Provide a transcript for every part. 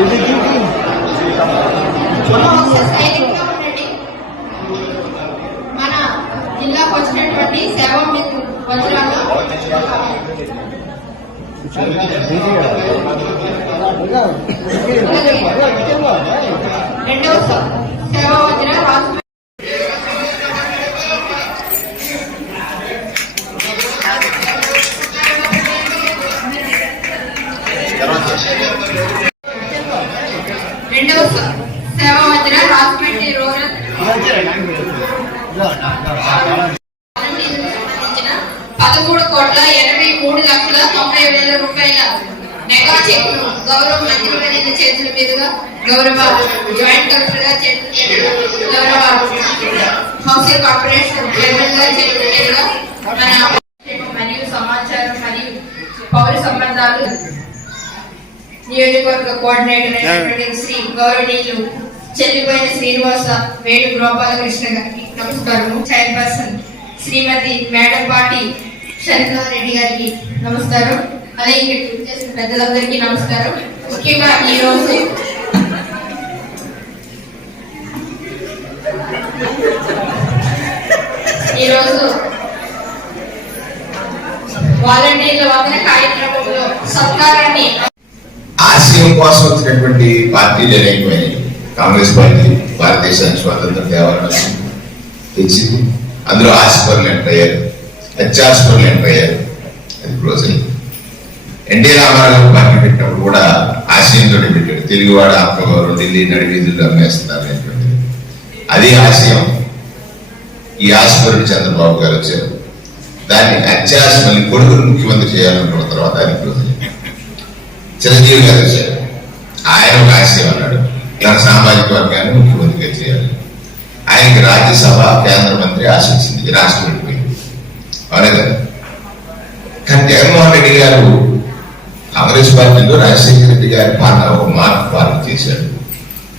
మన జిల్లాకు వచ్చినటువంటి సేవా వజ్రాలు రెండవ సేవా వజ్ర రాష్ట్ర రెండవ సేవా వజ్ర రాజమండ్రి రూరల్ సంబంధించిన 13,83,90,000 రూపాయల మెగా చెక్ ను గౌరవ మంత్రివర్యుల చేతుల మీదుగా, గౌరవ జాయింట్ కలెక్టర్ గారి చేతుల మీదుగా, గౌరవ హౌసింగ్ కార్పొరేషన్ చైర్మన్ గారి చేతుల మీదుగా మన మరియు సమాచారం మరియు పౌర సంబంధాలు నియోజకవర్గ కోఆర్డినేటర్ అయినటువంటి శ్రీ గౌరవనీయులు చెల్లిపోయిన శ్రీనివాస వేణు గోపాలకృష్ణ గారికి నమస్కారం. చైర్పర్సన్ శ్రీమతి మేడపాటి శరత్నారెడ్డి గారికి నమస్కారం. అలాగే ఇక్కడ చేసిన పెద్దలందరికీ నమస్కారం. ముఖ్యంగా ఈరోజు వాలంటీర్ల వందన కార్యక్రమంలో సత్కారాన్ని ఆశయం కోసం వచ్చినటువంటి పార్టీలు అనేకమైనవి. కాంగ్రెస్ పార్టీ భారతదేశానికి స్వాతంత్రం తేవాలని తెచ్చింది. అందులో ఆశపరులు ఎంటర్ అయ్యారు, అత్యాశపరులు ఎంటర్ అయ్యారు. అది క్లోజ్ అయింది. ఎన్టీ రామారావు పార్టీ పెట్టినప్పుడు కూడా ఆశయంతో పెట్టాడు. తెలుగువాడు ఆత్మగౌరవం ఢిల్లీ నడివీధుల్లో అమ్మేస్తున్నారు అనేటువంటిది. అది ఆశయం. ఈ ఆశపరుడు చంద్రబాబు గారు వచ్చారు. దాన్ని అత్యాశ మళ్ళీ కొడుకును ముఖ్యమంత్రి చేయాలనుకున్న తర్వాత అది క్లోజ్ అయింది. చిరంజీవి గారు వచ్చారు. ఆయన ఒక ఆశయం అన్నాడు, తన సామాజిక వర్గాన్ని ముఖ్యమంత్రిగా చేయాలి. ఆయనకి రాజ్యసభ కేంద్ర మంత్రి ఆశించింది, రాష్ట్రం వెళ్ళిపోయింది. అవునే కదా. కానీ జగన్మోహన్ రెడ్డి గారు కాంగ్రెస్ పార్టీలో రాజశేఖర రెడ్డి గారి పాలన ఒక మార్పు పాలన చేశాడు.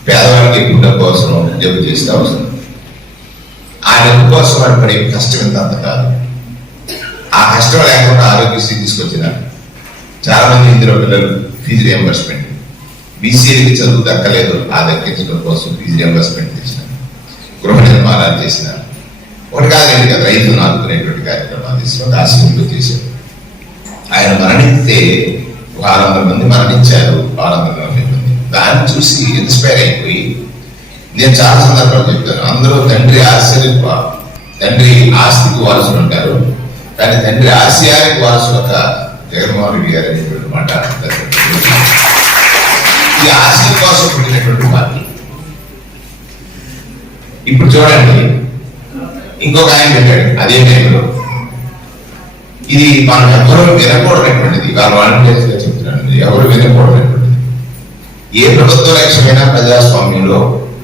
పేదవాళ్ళకి ఎక్కువ డబ్బు అవసరం, జబ్బు చేస్తే అవసరం. ఆ డబ్బు కోసం వాడు పడే కష్టం ఎంత అంత కాదు. ఆ కష్టం లేకుండా ఆరోగ్యశ్రీ తీసుకొచ్చినారు. చాలా మంది ఇందులో పిల్లలు ఫీజు రియంబర్స్మెంట్, బీసీలకి చదువు దక్కలేదు, ఆ దక్కించడం కోసం ఫీజు రియంబర్స్మెంట్ చేసినారు. గృహ నిర్మాణాలు చేసినారు. ఒకటి కాదు కదా, రైతులను ఆదుకునేటువంటి కార్యక్రమాలు తీసుకుని ఆశయంలో చేశారు. ఆయన మరణిస్తే 600 మంది మరణించారు. 640 మంది. దాన్ని చూసి ఇన్స్పైర్ అయిపోయి నేను చాలా సందర్భాలు చెప్తాను. అందరూ తండ్రి ఆస్తికి వారసులు ఉంటారు, కానీ తండ్రి ఆశయానికి వారసులు ఒక జగన్మోహన్ రెడ్డి గారు అనేటువంటి మాట. ఈ ఆశయం కోసం పుట్టినటువంటి పార్టీ. ఇప్పుడు చూడండి, ఇంకొక ఆయన పెట్టాడు అదే టైంలో. ఇది మనం ఎవరు వినకూడనటువంటిది. వాళ్ళు వాలంటీర్స్ గా చెప్తున్నాను, ఎవరు వినకూడనటువంటిది. ఏ ప్రభుత్వ లక్ష్యమైనా ప్రజాస్వామ్యంలో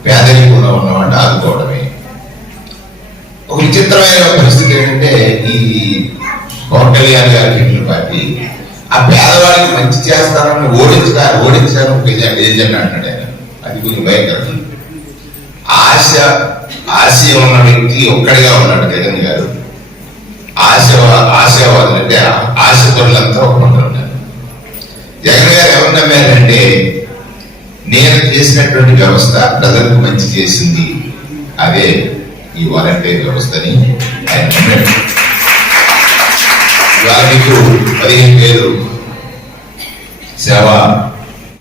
పేదరికంలో ఉన్నవాడిని ఆదుకోవడమే. ఒక విచిత్రమైన పరిస్థితి ఏంటంటే, ఈ పవన్ కళ్యాణ్ గారి పెట్టిన పార్టీ ఆ పేదవాడికి మంచి చేస్తానని ఓడించాలని ఒక ఏజెండా అంటాడు ఆయన. అది కొంచెం భయంకరం. ఆశయం ఉన్న వ్యక్తి ఒక్కడిగా ఉన్నాడు జగన్ గారు. ఆశావాదులు అంటే ఆశపరులంతా ఒక పక్కన ఉన్నారు. జగన్ గారు ఎవరు నమ్మారంటే, నేను చేసినటువంటి వ్యవస్థ ప్రజలకు మంచి చేసింది, అదే ఈ వాలంటీర్ వ్యవస్థని ఆయన నమ్మాడు. ఇవాళ మీకు 15,000 సేవా